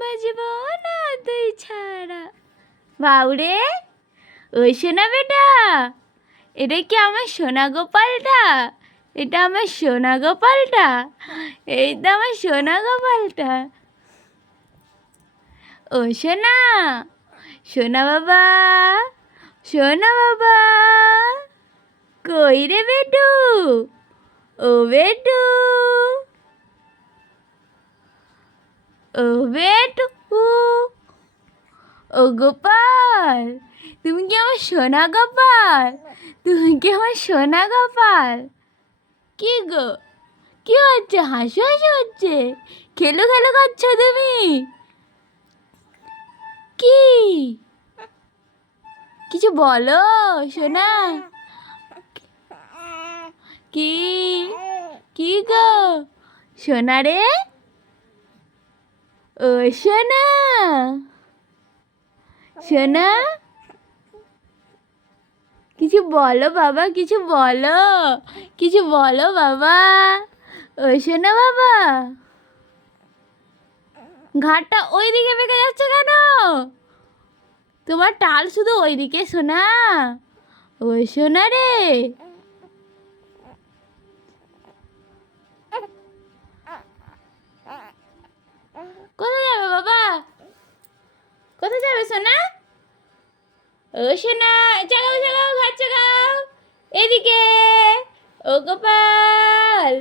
বাজবো না তুই ছাড়া। বাউরে, ওই সোনা বেটা, এটা কি আমার সোনা গোপালটা? এটা আমার সোনা গোপালটা, এই তো আমার সোনা গোপালটা। ও সোনা, সোনা বাবা, সোনা বাবা, কই রে বেটু? ও বেটু, ও বেটু, ও গোপাল, তুমি কি আমার সোনা গোপাল? তুমি কি আমার সোনা গোপাল? কি গো, কি হচ্ছে? হাসি হাসি হচ্ছে, খেলো খেলো করছো তুমি? কি, কিছু বলো সোনা। কি, কি গো সোনা রে? ও সোনা, সোনা, কিছু বলো বাবা, কিছু বলো, কিছু বলো বাবা। ও সোনা বাবা, ঘাটটা ওই দিকে বেঁকে যাচ্ছে কেন? তোমার টাল শুধু ওই দিকে সোনা। ওই সোনা রে, কোথায় যাবে বাবা? কোথায় যাবে সোনা? ও সোনা, জাগাও জাগাও, ঘাট জাগাও, এদিকে। ও গোপাল,